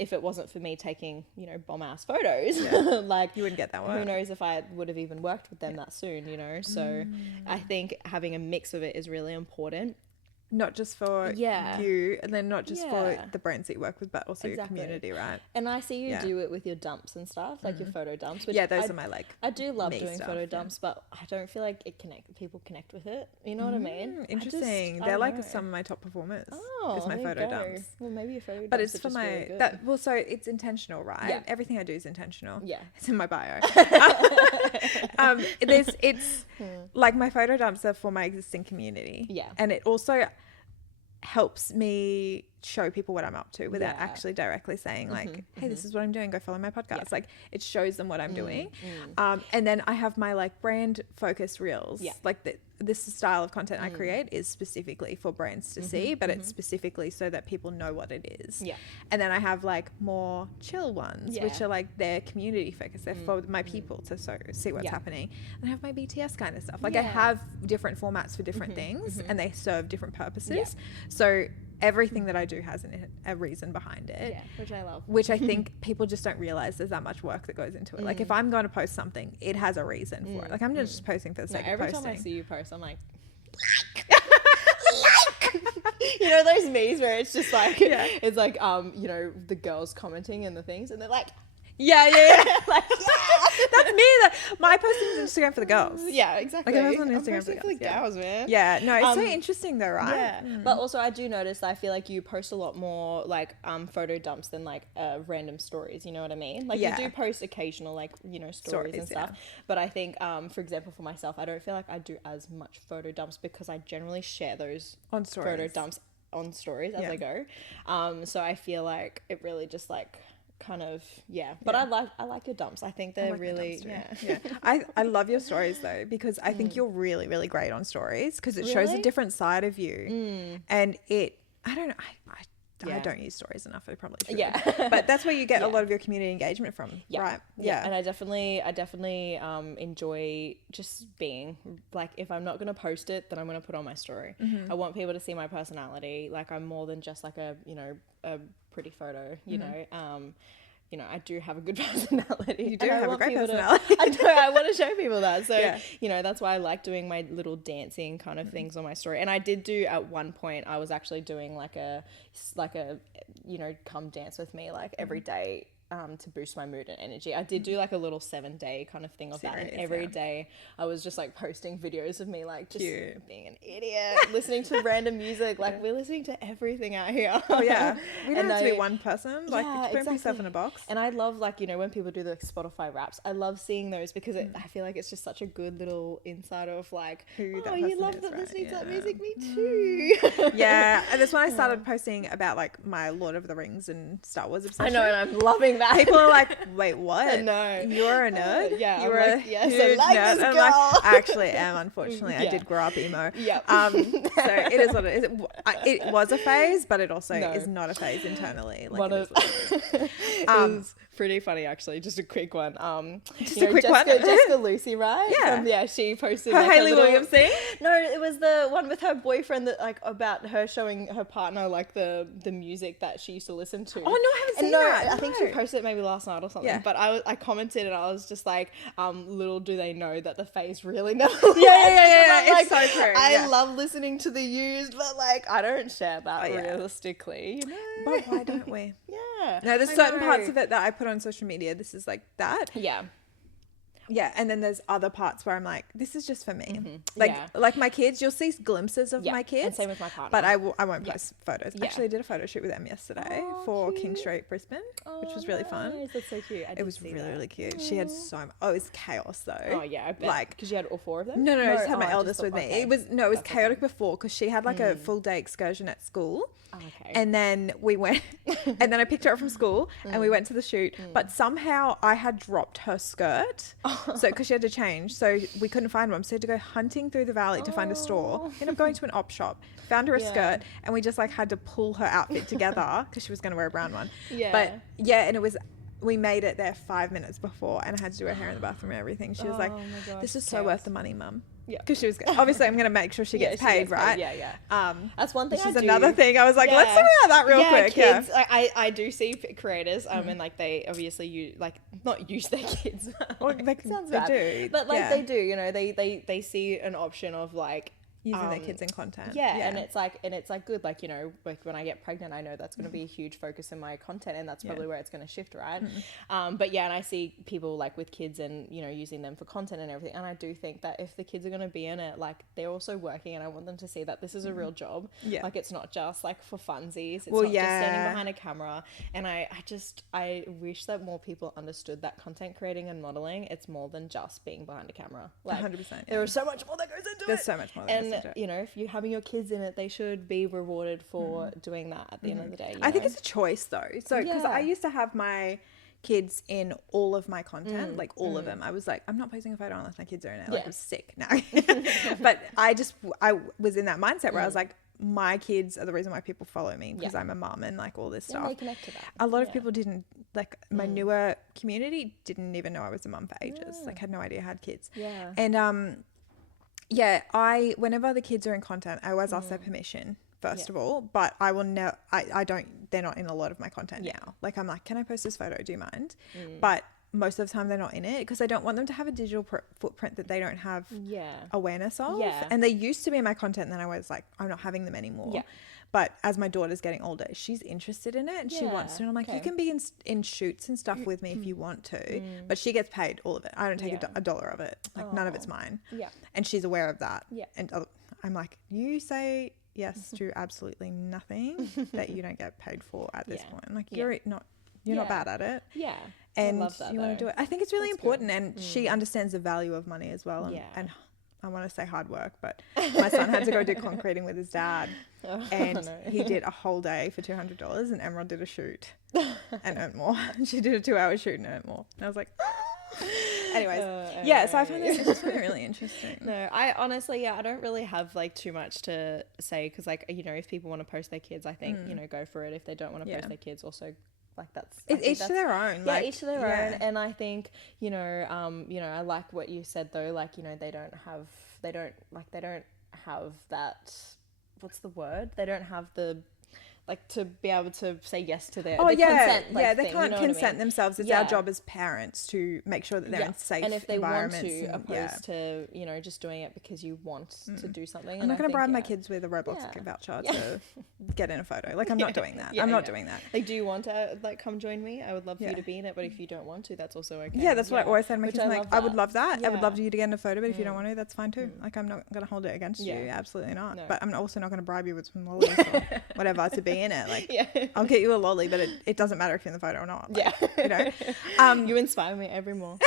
if it wasn't for me taking, you know, bomb ass photos, like You wouldn't get that who work. knows if I would have even worked with them that soon, you know? So I think having a mix of it is really important. not just for you, and then not just for the brands that you work with, but also your community, right? And I see you do it with your dumps and stuff, like your photo dumps. Which those are my I do love doing photo dumps, but I don't feel like people connect with it. You know what I mean? Interesting. They're like some of my top performers. Is my photo dumps. Well, maybe your photo dumps. But it's for my really so it's intentional, right? Yeah. Everything I do is intentional. Yeah, it's in my bio. It's like my photo dumps are for my existing community. Yeah, and it also helps me show people what I'm up to without actually directly saying like, hey, this is what I'm doing, go follow my podcast. Like it shows them what I'm doing. And then I have my like brand focused reels. Like this style of content I create is specifically for brands to see, but it's specifically so that people know what it is. And then I have like more chill ones, which are like their community focused. They're for my people to see what's happening. And I have my BTS kind of stuff. Like I have different formats for different things and they serve different purposes. So everything that I do has a reason behind it. Yeah, which I love. Which I think people just don't realize there's that much work that goes into it. Like if I'm going to post something, it has a reason for it. Like I'm just posting for the sake of posting. Every time I see you post, I'm like, you know those memes where it's just like, it's like, you know, the girls commenting and the things, and they're like, like, that's me. My posting is Instagram for the girls. Yeah, exactly. Like I was on Instagram for the girls, man. Yeah, no, it's so interesting though, right? Yeah, but also I do notice that I feel like you post a lot more like photo dumps than like random stories. You know what I mean? Like you do post occasional like, you know, stories and stuff. But I think for example for myself, I don't feel like I do as much photo dumps because I generally share those on stories. Photo dumps on stories as I go. So I feel like it really just like kind of but I like your dumps. I think they're really I love your stories though, because I think you're really, really great on stories because it shows a different side of you. And I don't know, I don't use stories enough. I probably should. But that's where you get a lot of your community engagement from, right? Yeah. And I definitely enjoy just being like, if I'm not going to post it, then I'm going to put on my story. I want people to see my personality. Like I'm more than just like a, you know, a pretty photo, you know. You know, I do have a good personality. You do have a great personality. I want to show people that. So, you know, that's why I like doing my little dancing kind of things on my story. And I did do at one point, I was actually doing like a, you know, come dance with me like every day. To boost my mood and energy. I did do like a little 7-day kind of thing of that, and every day I was just like posting videos of me like just being an idiot, listening to random music. Like we're listening to everything out here. We don't have to be one person. Like you don't put yourself in a box. And I love like, you know, when people do the Spotify raps, I love seeing those because I feel like it's just such a good little insight of like, who that person you love is, listening to that music, me too. And that's when I started posting about like my Lord of the Rings and Star Wars obsession. I know, and I'm loving that. People are like, wait, what? No. You're a nerd? Yeah. You're a huge nerd. This I'm like, I actually am, unfortunately. I did grow up emo. So it is what it is. It was a phase, but it also is not a phase internally. Like it was pretty funny, actually. Just a quick one. Just a quick one? Jessica Lucy, right? Yeah. She posted her Hayley Williams thing? No, it was the one with her boyfriend that like about her showing her partner like the music that she used to listen to. Oh, no, I haven't seen that. I think she posted it maybe last night or something. Yeah. But I commented and I was just like, little do they know that the phase really knows. Yeah. Like, it's so true. I love listening to the used, but like I don't share that realistically, you know. But why don't we? Yeah. No, there's certain parts of it that I put on social media. This is like that. Yeah, and then there's other parts where I'm like, this is just for me. Like my kids, you'll see glimpses of my kids. And same with my partner. But I won't post photos. Actually, I did a photo shoot with them yesterday for King Street, Brisbane, which was really fun. That's so cute. It was really cute. She had so much. Oh, it was chaos though. Oh yeah, I bet. Like, because you had all 4 of them? No, I just had my eldest with me. It was chaotic before because she had like a full day excursion at school. Okay. And then we went, and then I picked her up from school and we went to the shoot. But somehow I had dropped her skirt, so because she had to change, so we couldn't find one. So we had to go hunting through the valley to find a store. Ended up going to an op shop, found her a skirt, and we just like had to pull her outfit together because she was going to wear a brown one. And it was. We made it there 5 minutes before, and I had to do her hair in the bathroom and everything. She was like, "This is so worth the money, Mum." Yeah, because she was obviously I'm going to make sure she gets paid, right? That's one thing. Which is another thing. I was like, let's talk about that real quick. Kids, I do see creators, and like they obviously not use their kids. Well, sounds bad. Do, but like they do, you know, they see an option of like Using their kids in content. And it's like good, like, you know, like when I get pregnant, I know that's going to be a huge focus in my content, and that's probably where it's going to shift, right? But yeah, and I see people like with kids and, you know, using them for content and everything, and I do think that if the kids are going to be in it, like, they're also working, and I want them to see that this is a real job. Like, it's not just like for funsies, it's not just standing behind a camera. And I wish that more people understood that content creating and modeling, it's more than just being behind a camera. Like, 100%. there is so much more that goes into it. There's so much more that goes into it. You know, if you're having your kids in it, they should be rewarded for doing that at the end of the day. I think it's a choice though. So, because I used to have my kids in all of my content, like all of them. I was like, I'm not posting a photo unless my kids are in it. Like, I'm sick now. But I was in that mindset where I was like, my kids are the reason why people follow me, because I'm a mum and like all this stuff. They connect to that. A lot of people didn't, like, my newer community didn't even know I was a mum for ages. Like, had no idea I had kids. And whenever the kids are in content, I always ask their permission first of all, but I will know they're not in a lot of my content now. Like, I'm like, can I post this photo? Do you mind? But most of the time they're not in it, because I don't want them to have a digital footprint that they don't have awareness of. And they used to be in my content, and then I was like, I'm not having them anymore. But as my daughter's getting older, she's interested in it and she wants to. And I'm like, you can be in shoots and stuff with me if you want to, but she gets paid all of it. I don't take a dollar of it. Like, none of it's mine. And she's aware of that. And I'm like, you say yes to absolutely nothing that you don't get paid for at this point. I'm like, you're not bad at it. And I love that, you want to do it. I think it's really important. And she understands the value of money as well. And I want to say hard work, but my son had to go do concreting with his dad, and he did a whole day for $200, and Emerald did a shoot and earned more. She did a 2-hour shoot and earned more. And I was like, anyways, so I find this really interesting. No, I honestly, I don't really have like too much to say, because, like, you know, if people want to post their kids, I think, you know, go for it. If they don't want to post their kids, also, like, each to their own. Yeah, each to their own. And I think, you know, I like what you said though, like, you know, they don't have that, what's the word? They don't have the, like, to be able to say yes to their consent, like, they thing, can't you know consent themselves. It's our job as parents to make sure that they're in safe and if they environments. Want to, opposed to, you know, just doing it because you want to do something. I'm not going to bribe my kids with a Roblox voucher to get in a photo. Like, I'm not doing that. I'm not doing that. Like, do you want to, like, come join me? I would love for you to be in it, but if you don't want to, that's also okay. Yeah, that's what I always say to my kids. I'm like, I would love that. I would love you to get in a photo, but if you don't want to, that's fine too. Like, I'm not going to hold it against you. Absolutely not. No. But I'm also not going to bribe you with some lollies or whatever to be in it. Like, I'll get you a lolly, but it doesn't matter if you're in the photo or not. Like, you know, you inspire me even more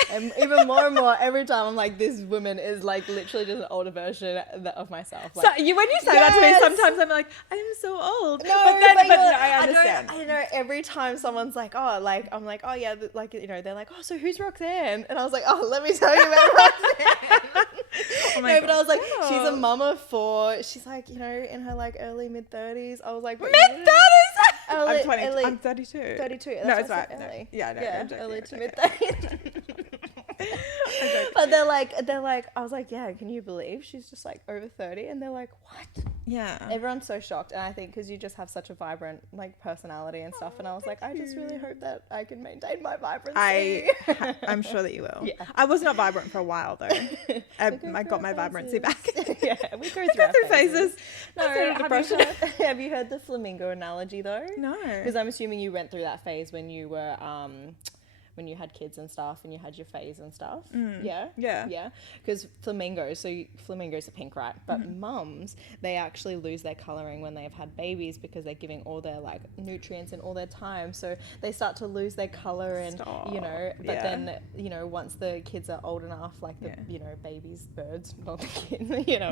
and more every time. I'm like, this woman is like literally just an older version of myself. Like, so when you say that to me, sometimes I'm like, I'm so old. No, but I understand. I know every time someone's like, oh, like, I'm like, oh yeah, like, you know, they're like, oh, so who's Roxanne? And I was like, oh, let me tell you about Roxanne. But I was like, she's a mama she's like, you know, in her like early mid-30s. I was like, mid-30s? I'm 20. I'm 32. 32. No, it's right. Early. No. Yeah, no, yeah, early to mid-30s. But they're like, I was like, yeah, can you believe she's just like over 30? And they're like, what? Yeah. Everyone's so shocked. And I think because you just have such a vibrant like personality and stuff. And I was like, I just really hope that I can maintain my vibrancy. I'm sure that you will. Yeah. I was not vibrant for a while though. I got my vibrancy back. Yeah, we go through phases. No, have you heard the flamingo analogy though? No. Because I'm assuming you went through that phase when you were when you had kids and stuff and you had your phase and stuff. Yeah because flamingos are pink, right? But mums, they actually lose their coloring when they've had babies because they're giving all their like nutrients and all their time, so they start to lose their color. And you know, but then, you know, once the kids are old enough, like the you know, babies, birds, not the kid, you know,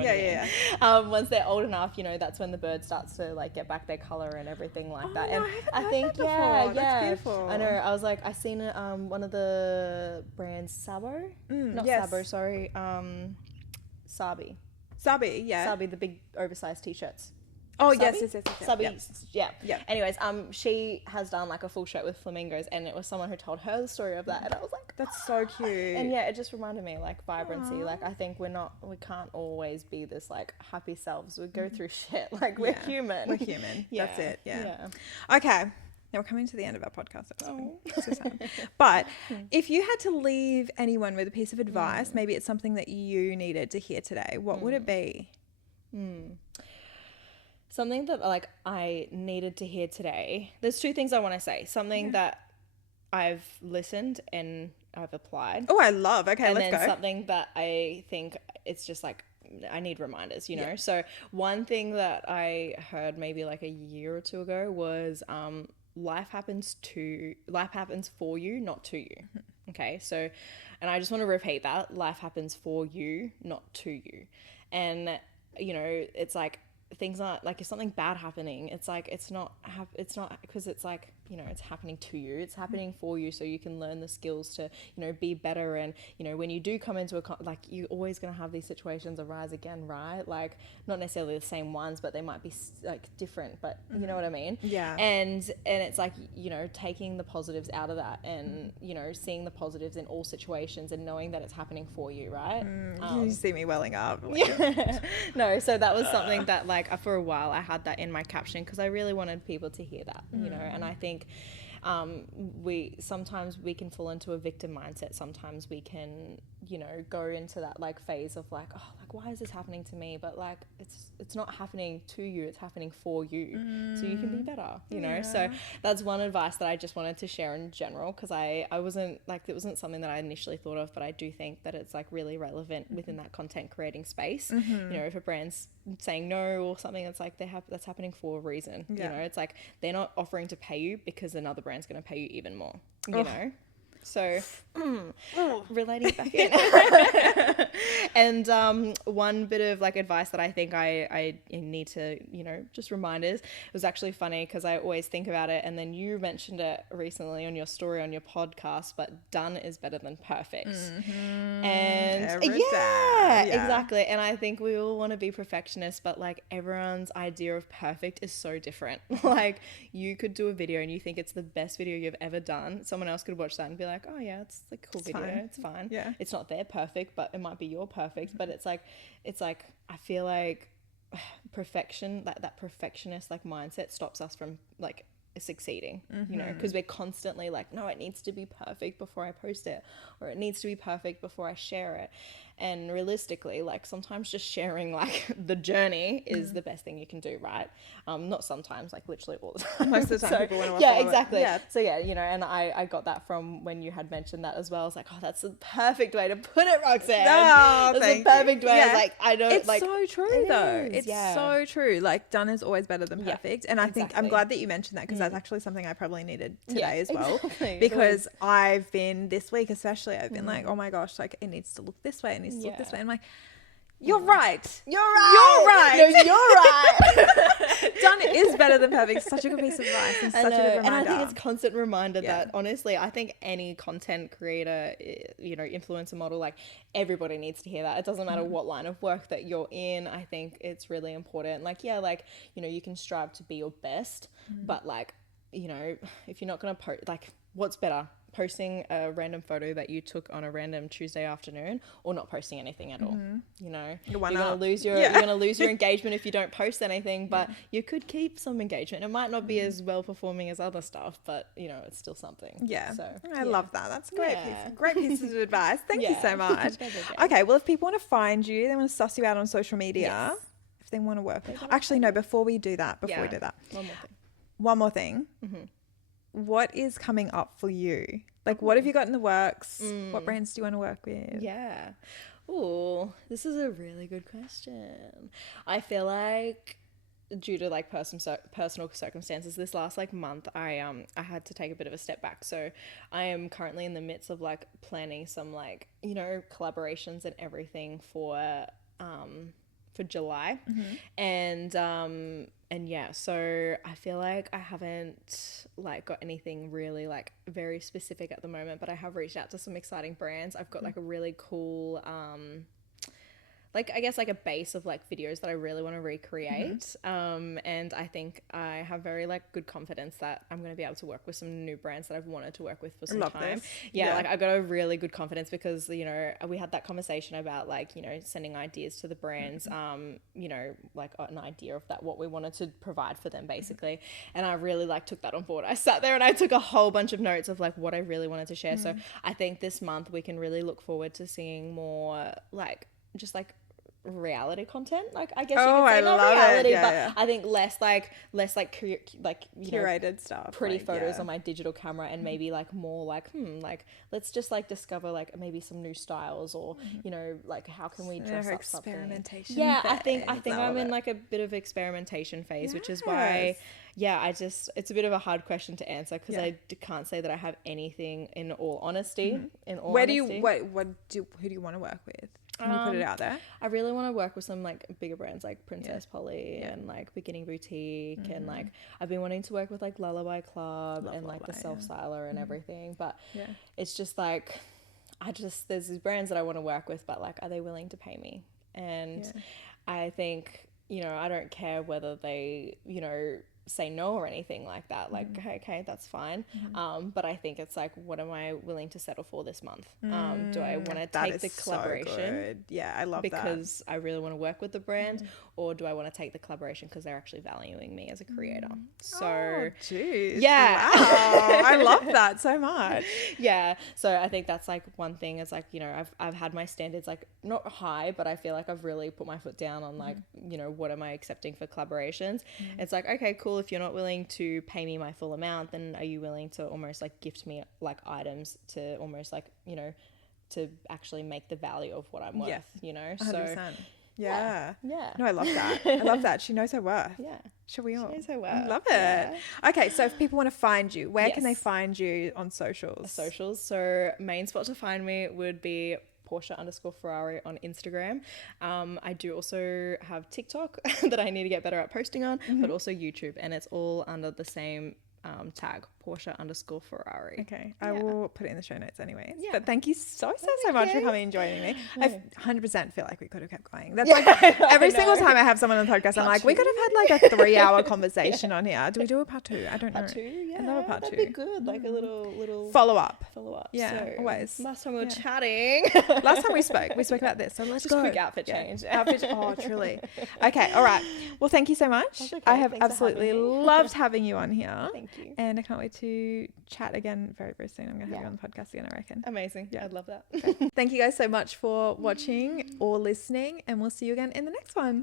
once they're old enough, you know, that's when the bird starts to like get back their color and everything like that. And I think that's beautiful. I know, I was like, I seen it one of the brands, Sabo, Sabo, sorry, Sabi, Sabi, the big oversized t-shirts. Oh, Sabi? yes. Sabi, yeah. Anyways, she has done like a full shirt with flamingos, and it was someone who told her the story of that, and I was like, that's so cute. And yeah, it just reminded me like vibrancy. Aww. Like, I think we can't always be this like happy selves. We go through shit. Like, we're human. We're human. That's it. Yeah. Okay. Now we're coming to the end of our podcast episode. So sad. But if you had to leave anyone with a piece of advice, maybe it's something that you needed to hear today, what would it be? Something that like I needed to hear today. There's two things I want to say. Something that I've listened and I've applied. Oh, I love. Okay, and let's then go. something that I think it's just like I need reminders, you know? So one thing that I heard maybe like a year or two ago was life happens for you, not to you. Okay, so, and I just want to repeat that. Life happens for you, not to you. And, you know, it's like things aren't like if something bad happening, it's like it's not because it's like, you know, it's happening to you, it's happening for you, so you can learn the skills to, you know, be better. And, you know, when you do come into like you're always going to have these situations arise again, right? Like not necessarily the same ones, but they might be like different, but you know what I mean? Yeah. And it's like, you know, taking the positives out of that and, you know, seeing the positives in all situations and knowing that it's happening for you, right? You see me welling up. Yeah. No, so that was something that like for a while I had that in my caption because I really wanted people to hear that, you know. And I think sometimes we can fall into a victim mindset. Sometimes we can, you know, go into that like phase of like, oh, like why is this happening to me? But like it's not happening to you, it's happening for you, so you can be better, you know. So that's one advice that I just wanted to share in general because I wasn't like it wasn't something that I initially thought of, but I do think that it's like really relevant within that content creating space. You know, if a brand's saying no or something, it's like that's happening for a reason. You know, it's like they're not offering to pay you because another brand's going to pay you even more, you know. So relating back in. And one bit of like advice that I think I need to, you know, just reminders. It was actually funny because I always think about it, and then you mentioned it recently on your story on your podcast, but done is better than perfect. And yeah, exactly. And I think we all want to be perfectionists, but like everyone's idea of perfect is so different. Like you could do a video and you think it's the best video you've ever done. Someone else could watch that and be like, oh yeah, it's like a cool video. Fine. It's fine. Yeah. It's not their perfect, but it might be your perfect. But it's like I feel like perfection, that perfectionist like mindset stops us from like succeeding, you know, because we're constantly like, no, it needs to be perfect before I post it, or it needs to be perfect before I share it. And realistically, like sometimes just sharing like the journey is the best thing you can do, right? Not sometimes, like literally all the time. Most of the time people want to yeah, exactly. Yeah. So yeah, you know, and I got that from when you had mentioned that as well. I was like, oh, that's the perfect way to put it, Roxanne. Oh, that's the perfect way. Yeah. Like I don't it's like so true though. It's so true. Like done is always better than perfect. And I think I'm glad that you mentioned that because that's actually something I probably needed today as well. Exactly. Because I've been this week especially, I've been like, oh my gosh, like it needs to look this way, it needs to look this way. I'm like, you're right. You're right. No, you're right. Done is better than perfect. Such a good piece of advice and such a good reminder. And I think it's a constant reminder that honestly, I think any content creator, you know, influencer model, like everybody needs to hear that. It doesn't matter what line of work that you're in. I think it's really important. Like, yeah, like, you know, you can strive to be your best, but like, you know, if you're not going to post, like what's better? Posting a random photo that you took on a random Tuesday afternoon or not posting anything at all, you know, you're going to lose your engagement if you don't post anything, but you could keep some engagement. It might not be as well performing as other stuff, but you know, it's still something. So I love that. That's great pieces of advice. Thank you so much. Okay, well, if people want to find you, they want to suss you out on social media, if they want to work with, actually no, before we do that, one more thing. What is coming up for you? Like, what have you got in the works? What brands do you want to work with? Yeah. Oh, this is a really good question. I feel like due to like personal circumstances this last like month, I had to take a bit of a step back. So I am currently in the midst of like planning some like, you know, collaborations and everything for July. And yeah, so I feel like I haven't like got anything really like very specific at the moment, but I have reached out to some exciting brands. I've got like a really cool like I guess like a base of like videos that I really want to recreate. And I think I have very like good confidence that I'm going to be able to work with some new brands that I've wanted to work with for some time. Yeah, like I got a really good confidence because, you know, we had that conversation about like, you know, sending ideas to the brands, you know, like an idea of that, what we wanted to provide for them basically. And I really like took that on board. I sat there and I took a whole bunch of notes of like what I really wanted to share. So I think this month we can really look forward to seeing more like just like reality content. Like, I guess Oh, you could say I not love it. reality, Yeah, but yeah. I think less like you know, Curated stuff. pretty like, photos yeah. on my digital camera, and maybe like more like like let's just like discover like maybe some new styles, or you know, like how can we dress up something. Experimentation. Yeah, I phase. think love I'm in it. like a bit of experimentation phase, which is why it's a bit of a hard question to answer, because I can't say that I have anything in all honesty. In all Where honesty. who do you want to work with? Can you put it out there? I really want to work with some like bigger brands like Princess Polly and like Beginning Boutique, and like I've been wanting to work with like Lullaby Club and like the Self Styler and everything, but it's just like there's these brands that I want to work with, but like, are they willing to pay me? And I think, you know, I don't care whether they, you know, say no or anything like that. Like, okay, that's fine. But I think it's like, what am I willing to settle for this month? Do I want to take the collaboration? So good. Yeah, I love because I really want to work with the brand, or do I want to take the collaboration because they're actually valuing me as a creator? So, jeez. yeah. Wow. I love that so much. Yeah. So I think that's like one thing is like, you know, I've had my standards like not high, but I feel like I've really put my foot down on like, you know, what am I accepting for collaborations? It's like, okay, cool. If you're not willing to pay me my full amount, then are you willing to almost like gift me like items to almost like, you know, to actually make the value of what I'm worth, you know? 100%. So yeah. No, I love that. I love that. She knows her worth. Yeah. Should we all? She knows her worth. I love it. Yeah. Okay, so if people want to find you, where can they find you on socials? So main spot to find me would be Porscha_Ferrari on Instagram. I do also have TikTok that I need to get better at posting on, but also YouTube, and it's all under the same tag, Porscha_Ferrari. Okay, I will put it in the show notes anyways. Yeah. But thank you so much for coming and joining me. No. I 100% feel like we could have kept going. That's like every single time I have someone on the podcast, I'm like, we could have had like a 3-hour conversation on here. Do we do a part 2? I don't know. Part 2, yeah. I love a part 2. That'd be good, like a little follow up. Yeah, So, always. Last time we were chatting. Last time we spoke about this. So let's Just go. quick outfit change. Oh, truly. Okay, all right. Well, thank you so much. That's okay. I have Thanks for absolutely having me. loved having you on here. Thank you. And I can't wait to chat again very, very soon. I'm going to have you on the podcast again, I reckon. Amazing. Yeah. I'd love that. Thank you guys so much for watching or listening, and we'll see you again in the next one.